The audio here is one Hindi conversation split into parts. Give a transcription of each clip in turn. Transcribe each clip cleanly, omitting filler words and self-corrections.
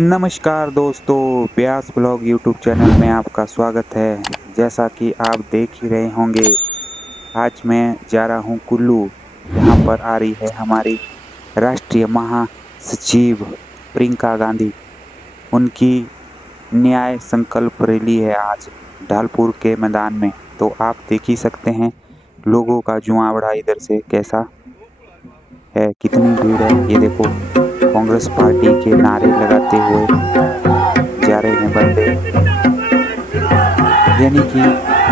नमस्कार दोस्तों, व्यास ब्लॉग यूट्यूब चैनल में आपका स्वागत है। जैसा कि आप देख ही रहे होंगे, आज मैं जा रहा हूं कुल्लू। यहाँ पर आ रही है हमारी राष्ट्रीय महासचिव प्रियंका गांधी। उनकी न्याय संकल्प रैली है आज ढालपुर के मैदान में। तो आप देख ही सकते हैं लोगों का जुआवड़ा इधर से कैसा है, कितनी भीड़ है। ये देखो, कांग्रेस पार्टी के नारे लगाते हुए जा रहे हैं बंदे, यानी कि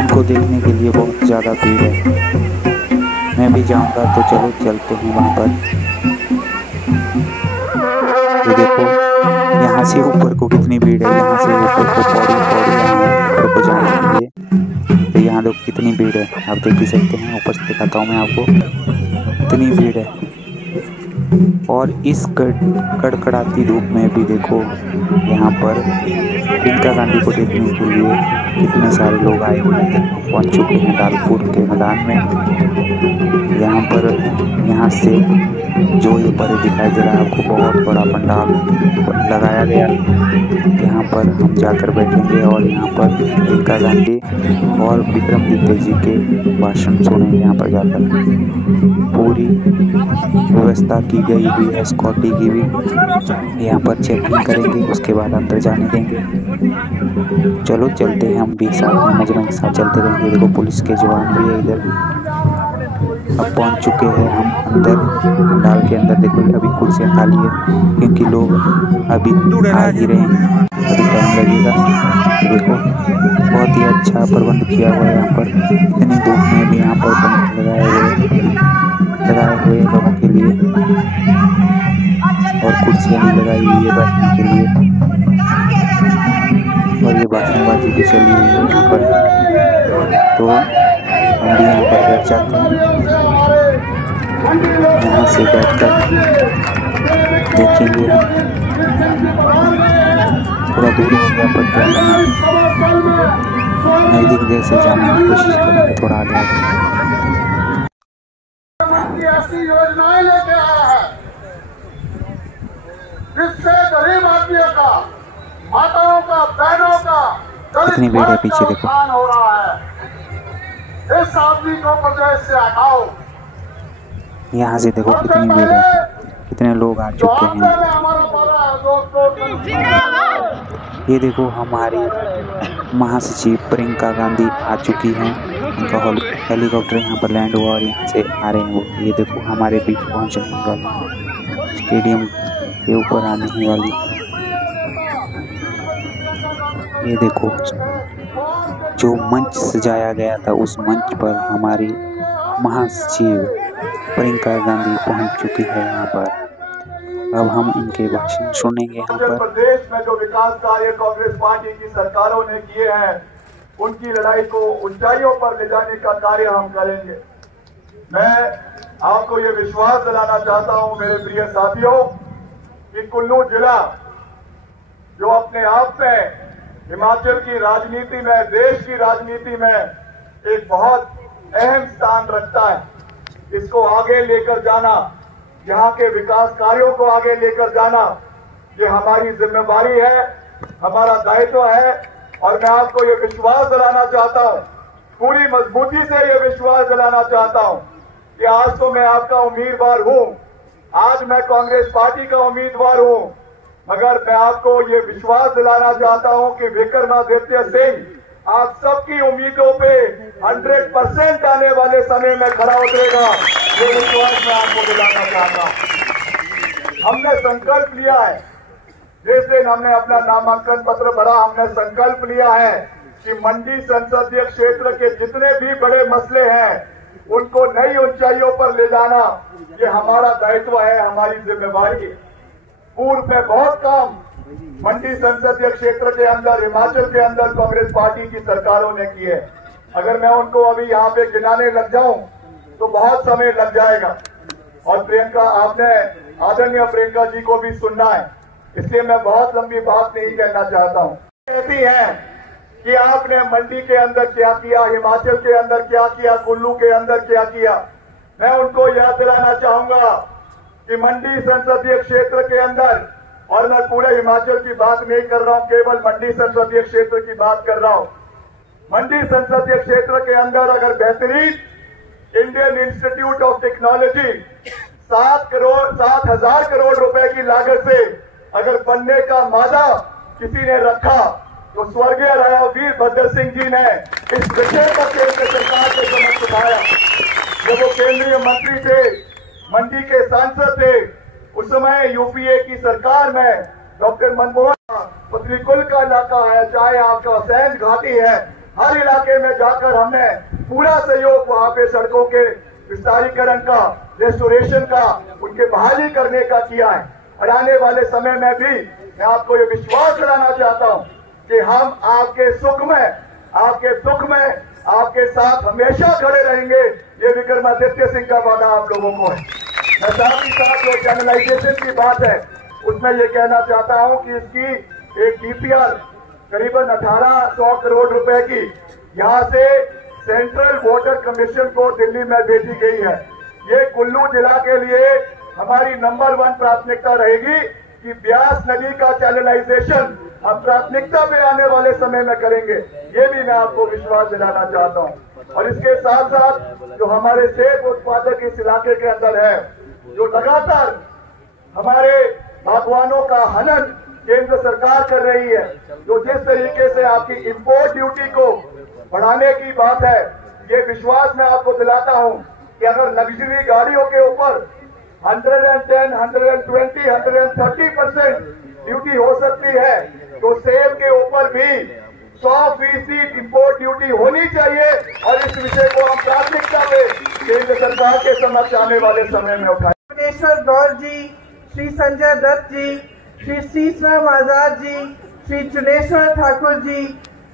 उनको देखने के लिए बहुत ज़्यादा भीड़ है। मैं भी जाऊंगा, तो चलो चलते हैं वहां पर। ये देखो, यहाँ से ऊपर को कितनी भीड़ है। यहाँ से ऊपर को पौड़ी ऊपर को जाने के लिए। तो यहाँ देखो कितनी भीड़ है, आप देख ही सकते हैं। ऊपर से दिखाता हूँ मैं आपको, कितनी भीड़ है। और इस कड़कड़ाती धूप में भी देखो, यहाँ पर प्रियंका गांधी को देखने के लिए कितने सारे लोग आए हुए हैं, पहुंच चुके हैं ढालपुर के मैदान में। यहाँ से जो ये परे दिखाई दे रहा है आपको, बहुत बड़ा पंडाल लगाया गया। यहाँ पर हम जाकर बैठेंगे और यहाँ पर प्रियंका गांधी और विक्रमादित्य जी के भाषण सुनेंगे। यहाँ पर जाकर पूरी व्यवस्था की गई हुई है, सिक्योरिटी की भी। यहाँ पर चेकिंग करेंगे, उसके बाद अंदर जाने देंगे। चलो चलते हैं, हम भी साथ में मजमा के साथ चलते रहेंगे। देखो, पुलिस के जवान भी है इधर। अब पहुंच चुके हैं हम अंदर, पंडाल के अंदर। देखो, अभी कुर्सियाँ खाली है क्योंकि लोग अभी आ ही रहे हैं, अभी टाइम लगेगा। देखो, बहुत ही अच्छा प्रबंध किया हुआ है यहाँ पर। इतनी धूप में भी यहाँ पर पंखे लगाए हुए लोगों के लिए, और कुर्सियाँ भी लगाई हुई है बैठने के लिए। और ये भाषणबाजी भी चली हुई है यहाँ पर। तो हम भी यहाँ पर बैठ जाते हैं। यहाँ से बैठकर देखेंगे हम। थोड़ा दूरी हो गया, पर क्या करना, नजदीक जैसे जाने की कोशिश करेंगे, थोड़ा आगे ऐसी योजनाएं लेके आया है जिससे गरीब आदमियों का, माताओं का, बहनों का कितनी भीड़ है पीछे देखो। हो रहा है। इस आदमी को प्रदेश से हटाओ। यहाँ से देखो कितनी भीड़ है, कितने लोग आ चुके हैं। ये देखो, हमारी महासचिव प्रियंका गांधी आ चुकी हैं। उनका हेलीकॉप्टर यहाँ पर लैंड हुआ और यहाँ से आ रहे हैं वो। ये देखो, हमारे बीच पहुँचने वाली, स्टेडियम के ऊपर आने ही वाली। ये देखो, जो मंच सजाया गया था, उस मंच पर हमारी महासचिव प्रियंका गांधी पहुंच चुकी है यहाँ पर। अब हम इनके भाषण सुनेंगे यहाँ पर। प्रदेश में जो विकास कार्य कांग्रेस पार्टी की सरकारों ने किए हैं, उनकी लड़ाई को ऊंचाइयों पर ले जाने का कार्य हम करेंगे। मैं आपको ये विश्वास दिलाना चाहता हूं मेरे प्रिय साथियों, कि कुल्लू जिला जो अपने आप में हिमाचल की राजनीति में, देश की राजनीति में एक बहुत अहम स्थान रखता है। इसको आगे लेकर जाना, यहाँ के विकास कार्यों को आगे लेकर जाना, ये हमारी जिम्मेदारी है, हमारा दायित्व है। और मैं आपको ये विश्वास दिलाना चाहता हूँ, पूरी मजबूती से ये विश्वास दिलाना चाहता हूँ कि आज तो मैं आपका उम्मीदवार हूँ, आज मैं कांग्रेस पार्टी का उम्मीदवार हूँ, मगर मैं आपको ये विश्वास दिलाना चाहता हूँ कि विक्रमादित्य सिंह आप सबकी उम्मीदों पे 100% आने वाले समय में खड़ा उतरेगा। ये विश्वास मैं आपको दिलाना चाहता हूँ। हमने संकल्प लिया है, जिस दिन हमने अपना नामांकन पत्र भरा, हमने संकल्प लिया है कि मंडी संसदीय क्षेत्र के जितने भी बड़े मसले हैं, उनको नई ऊंचाइयों पर ले जाना, ये हमारा दायित्व है, हमारी जिम्मेवारी है। पूर्व में बहुत काम मंडी संसदीय क्षेत्र के अंदर, हिमाचल के अंदर कांग्रेस पार्टी की सरकारों ने किए। अगर मैं उनको अभी यहाँ पे गिनाने लग जाऊं तो बहुत समय लग जाएगा। और प्रियंका, आपने आदरणीय प्रियंका जी को भी सुनना है, इसलिए मैं बहुत लंबी बात नहीं कहना चाहता हूँ। कहती है कि आपने मंडी के अंदर क्या किया, हिमाचल के अंदर क्या किया, कुल्लू के अंदर क्या किया। मैं उनको याद दिलाना चाहूंगा कि मंडी संसदीय क्षेत्र के अंदर और मैं पूरे हिमाचल की बात नहीं कर रहा हूं, केवल मंडी संसदीय क्षेत्र की बात कर रहा हूं। मंडी संसदीय क्षेत्र के अंदर अगर बेहतरीन Indian institute of technology 7,000 crore रुपए की लागत से अगर बनने का मादा किसी ने रखा तो स्वर्गीय राजा वीरभद्र सिंह जी ने इस विषय पर केंद्र सरकार के समक्ष उठाया। जब वो केंद्रीय मंत्री थे, मंडी के सांसद थे, उस समय यूपीए की सरकार में डॉक्टर मनमोहन पत्रिकुल का इलाका है, चाहे आपका सैंज घाटी है, हर इलाके में जाकर हमने पूरा सहयोग वहां पे सड़कों के विस्तारीकरण का, रेस्टोरेशन का, उनके बहाली करने का किया है। और आने वाले समय में भी मैं आपको ये विश्वास दिलाना चाहता हूं कि हम आपके सुख में, आपके दुख में आपके साथ हमेशा खड़े रहेंगे। ये विक्रमादित्य सिंह का वादा आप लोगों को है। मैं साथ ही साथ जो चैनलाइजेशन की बात है उसमें ये कहना चाहता हूं कि इसकी एक डीपीआर करीबन 1800 करोड़ रुपए की यहां से सेंट्रल वाटर कमीशन को दिल्ली में भेजी गई है। ये कुल्लू जिला के लिए हमारी नंबर 1 प्राथमिकता रहेगी कि ब्यास नदी का चैनलाइजेशन हम प्राथमिकता में आने वाले समय में करेंगे। ये भी मैं आपको विश्वास दिलाना चाहता हूं। और इसके साथ साथ जो हमारे सेब उत्पादक इस इलाके के अंदर है, जो लगातार हमारे बागवानों का हनन केंद्र सरकार कर रही है, जो जिस तरीके से आपकी इंपोर्ट ड्यूटी को बढ़ाने की बात है, ये विश्वास मैं आपको दिलाता हूं कि अगर लग्जरी गाड़ियों के ऊपर 110, 120, 130% ड्यूटी हो सकती है, तो सेब के ऊपर भी 100% इंपोर्ट ड्यूटी होनी चाहिए। और इस विषय को हम प्राथमिकता में केंद्र सरकार के समक्ष आने वाले समय में उठाएं। भुवनेश्वर गौर जी, श्री संजय दत्त जी, श्री सीसराम आजाद जी, श्री चुनेश्वर ठाकुर जी,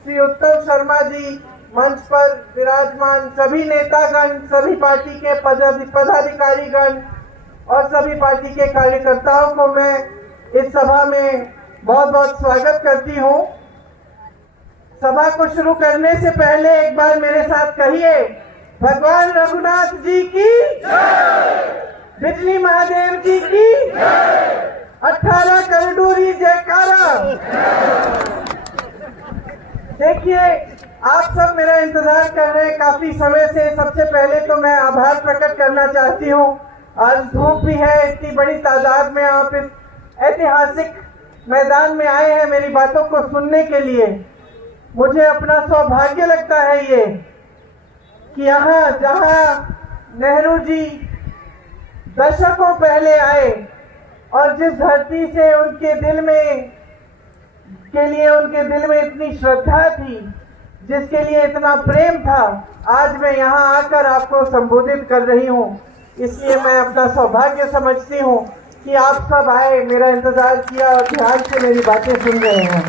श्री उत्तम शर्मा जी, मंच पर विराजमान सभी नेतागण, सभी पार्टी के पदाधिकारीगण और सभी पार्टी के कार्यकर्ताओं को मैं इस सभा में बहुत बहुत स्वागत करती हूं। सभा को शुरू करने से पहले एक बार मेरे साथ कहिए, भगवान रघुनाथ जी की जय, बिजली महादेव जी की जय, 18 करडूरी जयकारा। देखिए, आप सब मेरा इंतजार कर रहे हैं काफी समय से। सबसे पहले तो मैं आभार प्रकट करना चाहती हूँ। आज धूप भी है, इतनी बड़ी तादाद में आप इस ऐतिहासिक मैदान में आए हैं मेरी बातों को सुनने के लिए। मुझे अपना सौभाग्य लगता है ये कि यहाँ जहाँ नेहरू जी दशकों पहले आए और जिस धरती से उनके दिल में इतनी श्रद्धा थी, जिसके लिए इतना प्रेम था, आज मैं यहाँ आकर आपको संबोधित कर रही हूँ। इसलिए मैं अपना सौभाग्य समझती हूँ कि आप सब आए, मेरा इंतजार किया और ध्यान से मेरी बातें सुन रहे हैं।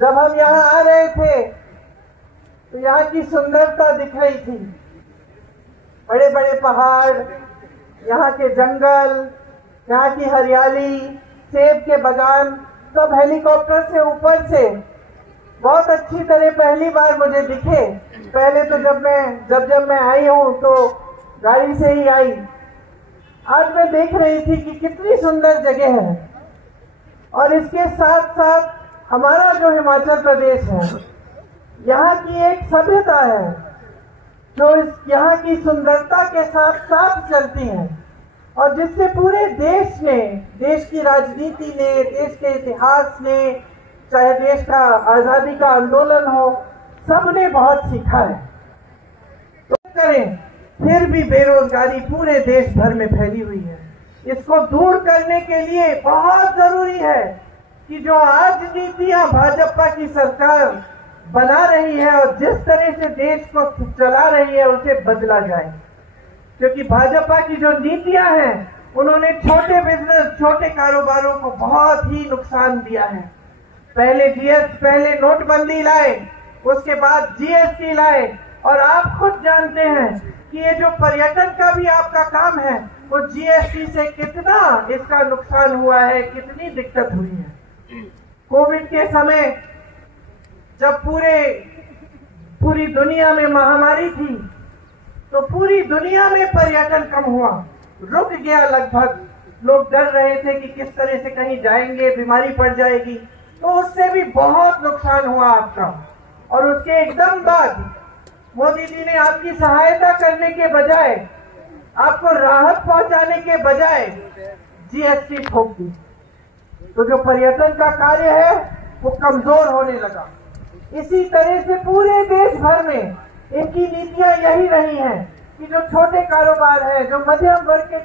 जब हम यहाँ आ रहे थे तो यहाँ की सुंदरता दिख रही थी। बड़े बड़े पहाड़, यहाँ के जंगल, यहाँ की हरियाली, सेब के बागान, सब हेलीकॉप्टर से ऊपर से बहुत अच्छी तरह पहली बार मुझे दिखे। पहले तो जब मैं आई हूँ तो गाड़ी से ही आई। आज मैं देख रही थी कि कितनी सुंदर जगह है। और इसके साथ साथ हमारा जो हिमाचल प्रदेश है, यहाँ की एक सभ्यता है जो यहाँ की सुंदरता के साथ साथ चलती है और जिससे पूरे देश ने, देश की राजनीति ने, देश के इतिहास ने, चाहे देश का आजादी का आंदोलन हो, सबने बहुत सीखा है। तो करें, फिर भी बेरोजगारी पूरे देश भर में फैली हुई है। इसको दूर करने के लिए बहुत जरूरी है कि जो आज नीतियां भाजपा की सरकार बना रही है और जिस तरह से देश को चला रही है, उसे बदला जाए। क्योंकि भाजपा की जो नीतियां हैं, उन्होंने छोटे बिजनेस, छोटे कारोबारों को बहुत ही नुकसान दिया है। पहले नोटबंदी लाए, उसके बाद जीएसटी लाए, और आप खुद जानते हैं कि ये जो पर्यटन का भी आपका काम है, वो जीएसटी से कितना इसका नुकसान हुआ है, कितनी दिक्कत हुई है। कोविड के समय जब पूरी दुनिया में महामारी थी, तो पूरी दुनिया में पर्यटन कम हुआ, रुक गया लगभग। लोग डर रहे थे कि किस तरह से कहीं जाएंगे, बीमारी पड़ जाएगी, तो उससे भी बहुत नुकसान हुआ आपका। और उसके एकदम बाद मोदी जी ने आपकी सहायता करने के बजाय, आपको राहत पहुंचाने के बजाय जीएसटी ठोक दी। तो जो पर्यटन का कार्य है वो कमजोर होने लगा। इसी तरह से पूरे देश भर में इनकी नीतियां यही रही हैं कि जो छोटे कारोबार हैं, जो मध्यम वर्ग के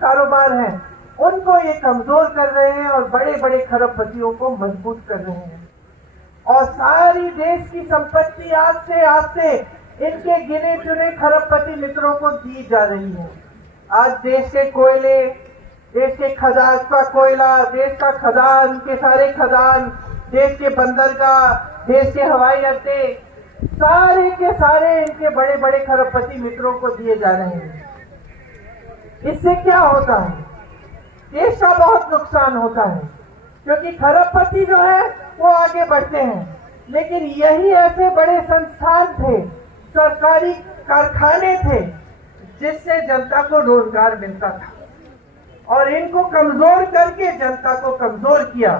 कारोबार हैं, उनको ये कमजोर कर रहे हैं और बड़े बड़े खरबपतियों को मजबूत कर रहे हैं। और सारी देश की संपत्ति आस्ते आस्ते इनके गिने चुने खरबपति मित्रों को दी जा रही है। आज देश के कोयले, देश के खदान का कोयला, देश का खदान के सारे खदान, देश के बंदरगाह, देश के हवाई अड्डे, सारे के सारे इनके बड़े बड़े खरबपति मित्रों को दिए जा रहे हैं। इससे क्या होता है? देश का बहुत नुकसान होता है, क्योंकि खरबपति जो है वो आगे बढ़ते हैं, लेकिन यही ऐसे बड़े संस्थान थे, सरकारी कारखाने थे, जिससे जनता को रोजगार मिलता था। और इनको कमजोर करके जनता को कमजोर किया,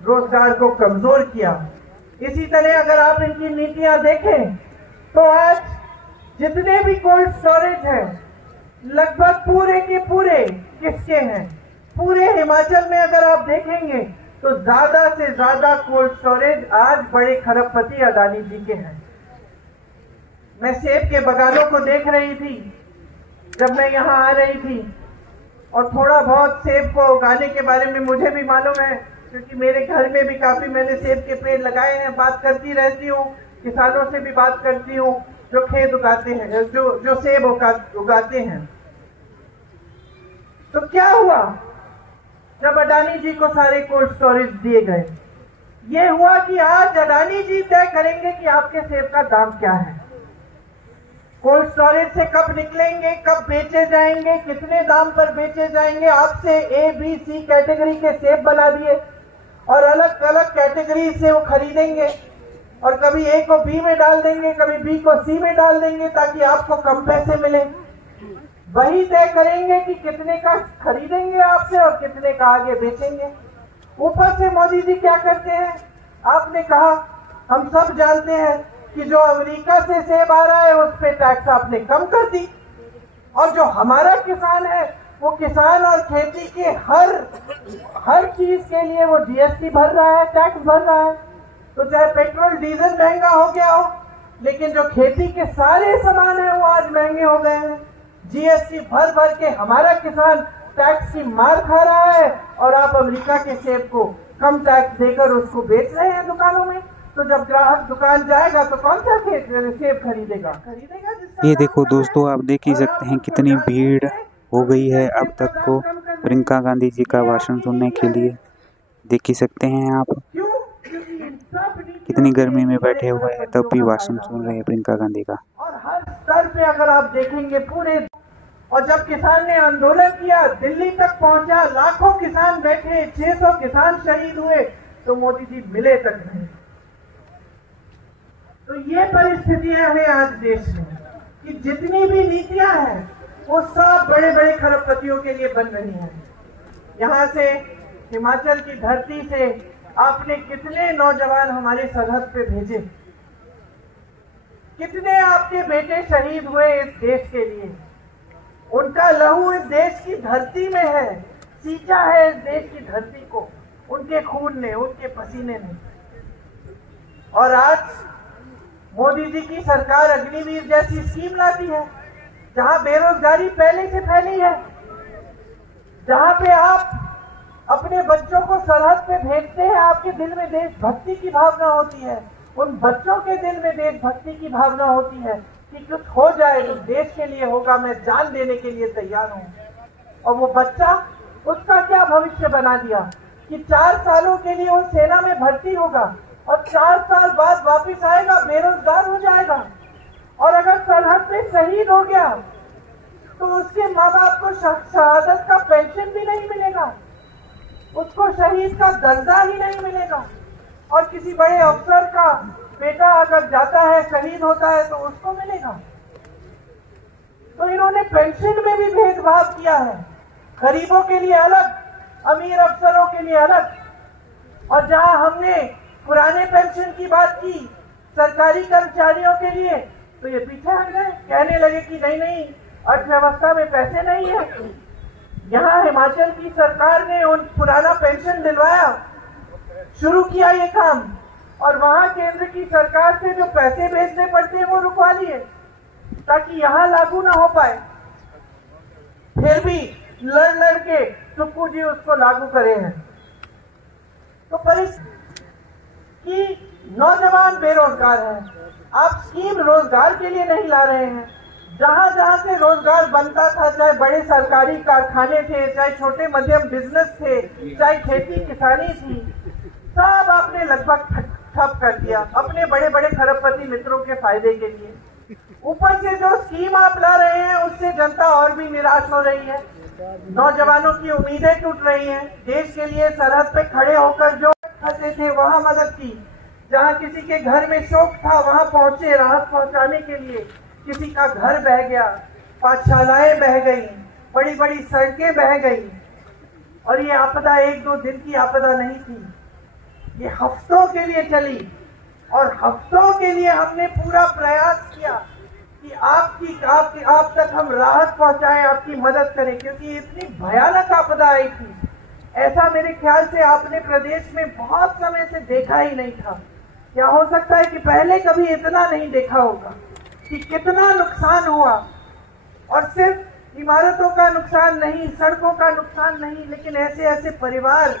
रोजगार को कमजोर किया। इसी तरह अगर आप इनकी नीतियां देखें तो आज जितने भी कोल्ड स्टोरेज हैं, लगभग पूरे के पूरे किसके हैं? पूरे हिमाचल में अगर आप देखेंगे तो ज्यादा से ज्यादा कोल्ड स्टोरेज आज बड़े खरबपति अडानी जी के हैं। मैं सेब के बागानों को देख रही थी जब मैं यहाँ आ रही थी, और थोड़ा बहुत सेब को उगाने के बारे में मुझे भी मालूम है, क्योंकि मेरे घर में भी काफी मैंने सेब के पेड़ लगाए हैं। बात करती रहती हूँ, किसानों से भी बात करती हूँ जो खेत उगाते हैं, जो सेब उगाते हैं। तो क्या हुआ जब अडानी जी को सारे कोल्ड स्टोरेज दिए गए? ये हुआ कि आज अडानी जी तय करेंगे कि आपके सेब का दाम क्या है, कोल्ड स्टोरेज से कब निकलेंगे, कब बेचे जाएंगे, कितने दाम पर बेचे जाएंगे। आपसे ए, बी, सी कैटेगरी के सेब बना दिए और अलग अलग कैटेगरी से वो खरीदेंगे, और कभी ए को बी में डाल देंगे, कभी बी को सी में डाल देंगे, ताकि आपको कम पैसे मिले। वही तय करेंगे कि कितने का खरीदेंगे आपसे और कितने का आगे बेचेंगे। ऊपर से मोदी जी क्या करते हैं? आपने कहा, हम सब जानते हैं कि जो अमेरिका से सेब आ रहा है उस पे टैक्स आपने कम कर दी, और जो हमारा किसान है वो किसान और खेती के हर चीज के लिए वो जीएसटी भर रहा है, टैक्स भर रहा है। तो चाहे पेट्रोल डीजल महंगा हो गया हो, लेकिन जो खेती के सारे सामान है वो आज महंगे हो गए हैं। जीएसटी भर भर के हमारा किसान टैक्स की मार खा रहा है, और आप अमेरिका के सेब को कम टैक्स देकर उसको बेच रहे हैं दुकानों में। तो जब ग्राहक दुकान जाएगा तो कौन सा सेब खरीदेगा? ये देखो दोस्तों, आप देख ही सकते हैं कितनी भीड़ हो गई है अब तक को प्रियंका गांधी जी का भाषण सुनने के लिए। देख ही सकते हैं आप कितनी गर्मी में बैठे हुए हैं, तब भी भाषण सुन रहे हैं प्रियंका गांधी का। और हर स्तर पे अगर आप देखेंगे पूरे, और जब किसान ने आंदोलन किया, दिल्ली तक पहुंचा, लाखों किसान बैठे, 600 किसान शहीद हुए, तो मोदी जी मिले तक नहीं। तो ये परिस्थितियां हैं आज देश में कि जितनी भी नीतियां हैं वो सब बड़े बड़े खरबपतियों के लिए बन रही हैं। यहाँ से हिमाचल की धरती से आपने कितने नौजवान हमारे सरहद पे भेजे, कितने आपके बेटे शहीद हुए इस देश के लिए। उनका लहू इस देश की धरती में है, सींचा है इस देश की धरती को उनके खून ने, उनके पसीने ने। और आज मोदी जी की सरकार अग्निवीर जैसी स्कीम लाती है, जहां बेरोजगारी पहले से फैली है, जहां पे आप अपने बच्चों को सरहद पे भेजते हैं, आपके दिल में देशभक्ति की भावना होती है, उन बच्चों के दिल में देशभक्ति की भावना होती है कि कुछ हो जाए तो देश के लिए होगा, मैं जान देने के लिए तैयार हूं। और वो बच्चा, उसका क्या भविष्य बना दिया कि 4 सालों के लिए वो सेना में भर्ती होगा और 4 साल बाद वापिस आएगा, बेरोजगार हो जाएगा। और अगर सरहद पे शहीद हो गया तो उसके माँ बाप को शहादत का पेंशन भी नहीं मिलेगा, उसको शहीद का दर्जा ही नहीं मिलेगा। और किसी बड़े अफसर का बेटा अगर जाता है, शहीद होता है, तो उसको मिलेगा। तो इन्होंने पेंशन में भी भेदभाव किया है। गरीबों के लिए अलग, अमीर अफसरों के लिए अलग। और जहां हमने पुराने पेंशन की बात की सरकारी कर्मचारियों के लिए, तो ये पीछे हट गए, कहने लगे कि नहीं अर्थव्यवस्था में पैसे नहीं है। यहाँ हिमाचल की सरकार ने उन पुराना पेंशन दिलवाया, शुरू किया ये काम, और वहां केंद्र की सरकार से जो पैसे भेजने पड़ते हैं वो रुकवा लिए ताकि यहाँ लागू ना हो पाए। फिर भी लड़ के सुक्खू जी उसको लागू करे हैं। तो परिस्थिति नौजवान बेरोजगार हैं, आप स्कीम रोजगार के लिए नहीं ला रहे हैं। जहां जहां से रोजगार बनता था, चाहे बड़े सरकारी कारखाने थे, चाहे छोटे मध्यम बिजनेस थे, चाहे खेती किसानी थी, सब आपने लगभग ठप कर दिया अपने बड़े बड़े खरबपति मित्रों के फायदे के लिए। ऊपर से जो स्कीम आप ला रहे हैं उससे जनता और भी निराश हो रही है, नौजवानों की उम्मीदें टूट रही हैं। देश के लिए सरहद पे खड़े होकर जो फंसे थे वहां मदद की, जहां किसी के घर में शोक था वहां पहुंचे राहत पहुंचाने के लिए। किसी का घर बह गया, पाठशालाएं बह गई, बड़ी बड़ी सड़कें बह गई। और ये आपदा एक दो दिन की आपदा नहीं थी, ये हफ्तों के लिए चली। और हफ्तों के लिए हमने पूरा प्रयास किया कि आप तक हम राहत पहुंचाएं, आपकी मदद करें, क्योंकि इतनी भयानक आपदा आई थी। ऐसा मेरे ख्याल से आपने प्रदेश में बहुत समय से देखा ही नहीं था। क्या हो सकता है कि पहले कभी इतना नहीं देखा होगा कि कितना नुकसान हुआ। और सिर्फ इमारतों का नुकसान नहीं, सड़कों का नुकसान नहीं, लेकिन ऐसे ऐसे परिवार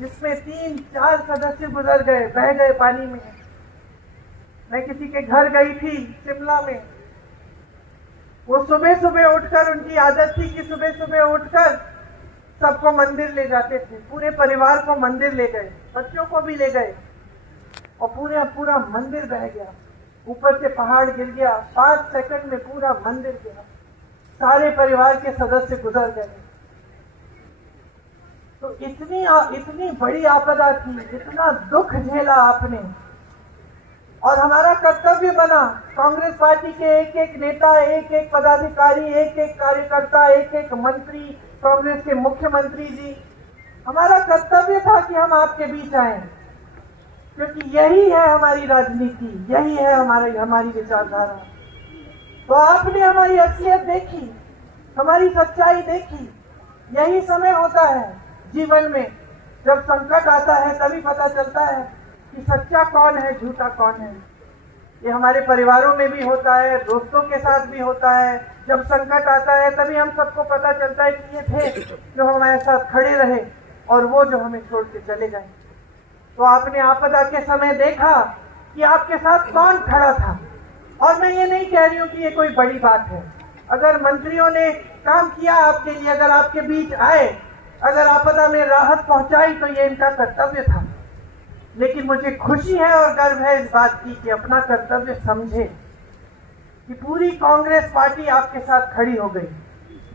जिसमें 3-4 सदस्य गुजर गए, बह गए पानी में। मैं किसी के घर गई थी शिमला में, वो सुबह सुबह उठकर, उनकी आदत थी कि सुबह सुबह उठकर सबको मंदिर ले जाते थे। पूरे परिवार को मंदिर ले गए, बच्चों को भी ले गए, और पूरा मंदिर बह गया। ऊपर से पहाड़ गिर गया, 5 सेकंड में पूरा मंदिर गिरा, सारे परिवार के सदस्य गुजर गए। तो इतनी बड़ी आपदा थी, इतना दुख झेला आपने। और हमारा कर्तव्य बना, कांग्रेस पार्टी के एक एक नेता, एक एक पदाधिकारी, एक एक कार्यकर्ता, एक एक मंत्री, कांग्रेस के मुख्यमंत्री जी, हमारा कर्तव्य था कि हम आपके बीच आए, क्योंकि यही है हमारी राजनीति, यही है हमारी विचारधारा। तो आपने हमारी असलियत देखी, हमारी सच्चाई देखी। यही समय होता है जीवन में, जब संकट आता है तभी पता चलता है कि सच्चा कौन है, झूठा कौन है। ये हमारे परिवारों में भी होता है, दोस्तों के साथ भी होता है। जब संकट आता है तभी हम सबको पता चलता है कि ये थे जो हमारे साथ खड़े रहे और वो जो हमें छोड़ के चले गए। तो आपने आपदा के समय देखा कि आपके साथ कौन खड़ा था। और मैं ये नहीं कह रही हूँ कि ये कोई बड़ी बात है। अगर मंत्रियों ने काम किया आपके लिए, अगर आपके बीच आए, अगर आपदा में राहत पहुंचाई, तो ये इनका कर्तव्य था। लेकिन मुझे खुशी है और गर्व है इस बात की कि अपना कर्तव्य समझे कि पूरी कांग्रेस पार्टी आपके साथ खड़ी हो गई।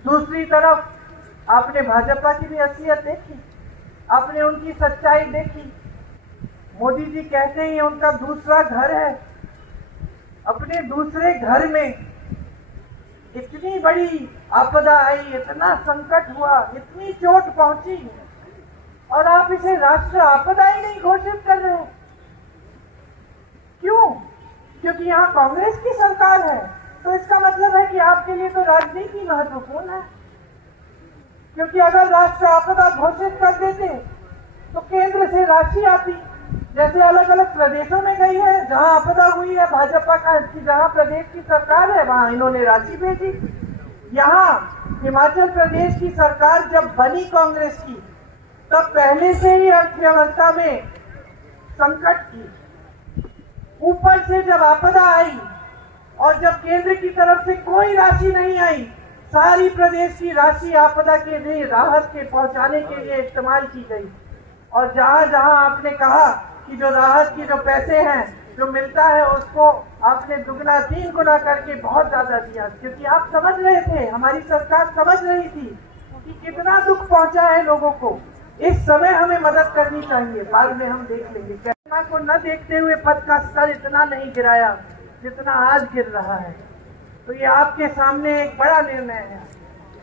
दूसरी तरफ आपने भाजपा की भी असलियत देखी, आपने उनकी सच्चाई देखी। मोदी जी कहते हैं उनका दूसरा घर है। अपने दूसरे घर में इतनी बड़ी आपदा आई, इतना संकट हुआ, इतनी चोट पहुंची, और आप इसे राष्ट्र आपदा ही नहीं घोषित कर रहे हैं। क्यों? क्योंकि यहाँ कांग्रेस की सरकार है। तो इसका मतलब है कि आपके लिए तो राजनीति महत्वपूर्ण है। क्योंकि अगर राष्ट्र आपदा घोषित कर देते तो केंद्र से राशि आती, जैसे अलग अलग प्रदेशों में गई है। जहां आपदा हुई है भाजपा का, जहां प्रदेश की सरकार है वहां इन्होंने राशि भेजी। यहाँ हिमाचल प्रदेश की सरकार जब बनी कांग्रेस की, तब पहले से ही अर्थव्यवस्था में संकट थी। ऊपर से जब आपदा आई और जब केंद्र की तरफ से कोई राशि नहीं आई, सारी प्रदेश की राशि आपदा के लिए, राहत के पहुंचाने के लिए इस्तेमाल की गई। और जहां जहां आपने कहा कि जो राहत की जो पैसे हैं जो मिलता है उसको आपने दुगना 3 गुना करके बहुत ज्यादा दिया, क्योंकि आप समझ रहे थे, हमारी सरकार समझ रही थी कि कितना दुख पहुंचा है लोगों को। इस समय हमें मदद करनी चाहिए, बाद में हम देख लेंगे। कोरोना को न देखते हुए पद का स्तर इतना नहीं गिराया जितना आज गिर रहा है। तो ये आपके सामने एक बड़ा निर्णय है।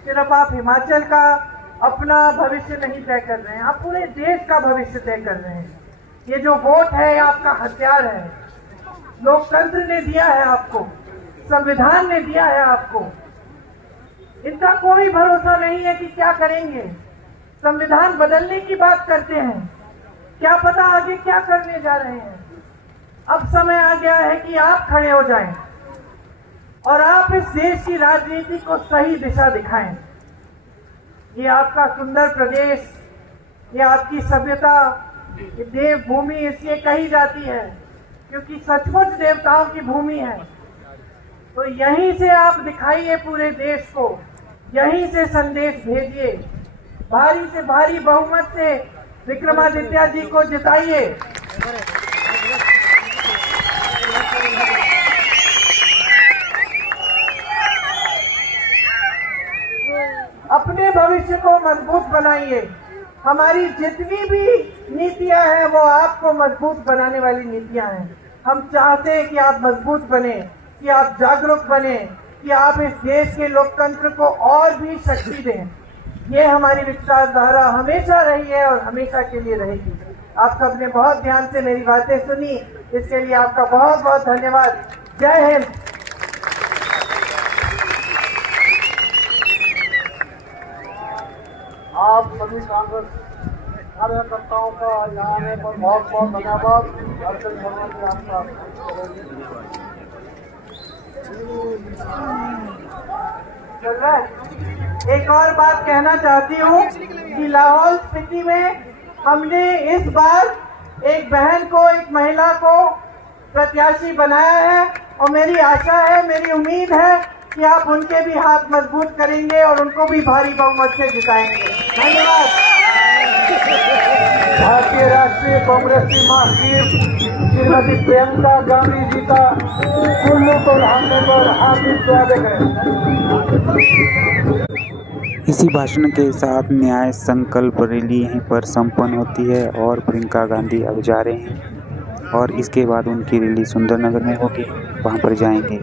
सिर्फ आप हिमाचल का अपना भविष्य नहीं तय कर रहे हैं, आप पूरे देश का भविष्य तय कर रहे हैं। ये जो वोट है, ये आपका हथियार है। लोकतंत्र ने दिया है आपको, संविधान ने दिया है आपको। इनका कोई भरोसा नहीं है कि क्या करेंगे। संविधान बदलने की बात करते हैं, क्या पता आगे क्या करने जा रहे हैं। अब समय आ गया है कि आप खड़े हो जाएं और आप इस देश की राजनीति को सही दिशा दिखाएं। ये आपका सुंदर प्रदेश, ये आपकी सभ्यता, ये देव भूमि इसलिए कही जाती है क्योंकि सचमुच देवताओं की भूमि है। तो यहीं से आप दिखाइए पूरे देश को, यहीं से संदेश भेजिए। भारी से भारी बहुमत से विक्रमादित्य जी को जिताइए। अपने भविष्य को मजबूत बनाइए। हमारी जितनी भी नीतियां हैं वो आपको मजबूत बनाने वाली नीतियां हैं। हम चाहते हैं कि आप मजबूत बने, कि आप जागरूक बने, कि आप इस देश के लोकतंत्र को और भी शक्ति दें। ये हमारी विचारधारा हमेशा रही है और हमेशा के लिए रहेगी। आप सबने बहुत ध्यान से मेरी बातें सुनी, इसके लिए आपका बहुत बहुत धन्यवाद। जय हिंद। आप सभी कांग्रेस कार्यकर्ताओं का यहाँ आने पर बहुत बहुत धन्यवाद। अर्जुन शर्मा जी आपका चल रहा है। एक और बात कहना चाहती हूँ कि लाहौल स्पीति में हमने इस बार एक बहन को, एक महिला को प्रत्याशी बनाया है और मेरी आशा है, मेरी उम्मीद है कि आप उनके भी हाथ मजबूत करेंगे और उनको भी भारी बहुमत से जिताएंगे। धन्यवाद। भारतीय राष्ट्रीय कांग्रेस की महासचिव श्रीमती प्रियंका गांधी जी का कुल्लू को लाने पर हार्दिक स्वागत है। इसी भाषण के साथ न्याय संकल्प रैली यहीं पर संपन्न होती है और प्रियंका गांधी अब जा रहे हैं और इसके बाद उनकी रैली सुंदरनगर में होगी, वहां पर जाएंगे।